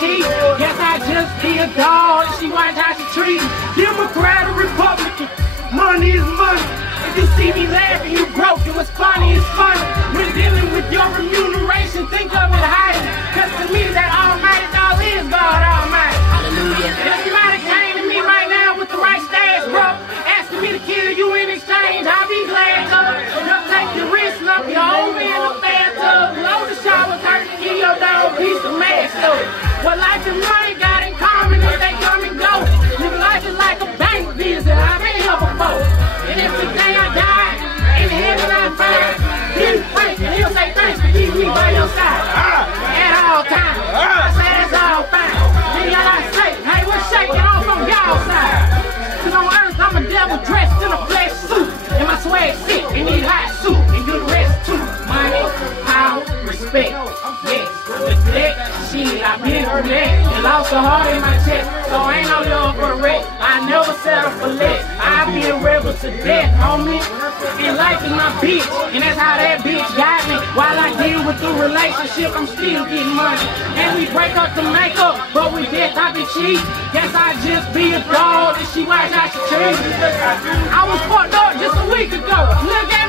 cheat. Guess I just be a dog and she watch how she treat me. Democrat or Republican, money is money. If you see me laughing, you broke. And what's funny is funny. When dealing with your remuneration, think of it highly. Cause to me, that almighty dog is God Almighty. Hallelujah. If somebody came to me right now with the right stash, bro, asking me to kill you in exchange, I'll be glad to. You'll take your wrist and up your over in the bathtub. Blow the shower curtain, give your dog a piece of mash up. What life and money got in common is they come and go. Live life is like a bank visit, I've been here before. And if today I die, in heaven I find, then Frank, and he'll say thanks for keeping me by your side. At all times. I say that's all fine. Then y'all say, hey, what's shaking off on y'all side? Cause on earth I'm a devil dressed in a flesh suit. And my swag sick and need hot soup. And good rest too. Money, power, respect. Yes, neglect, shit, I been her neck. And lost a heart in my chest. So ain't no love for a wreck. I never settle for less. I be a rebel to death, homie. And life is my bitch, and that's how that bitch got me. While I deal with the relationship, I'm still getting money. And we break up to make up, but we death I be cheap. Guess I just be a dog, and she watch how she treat me. I was fucked up just a week ago. Look at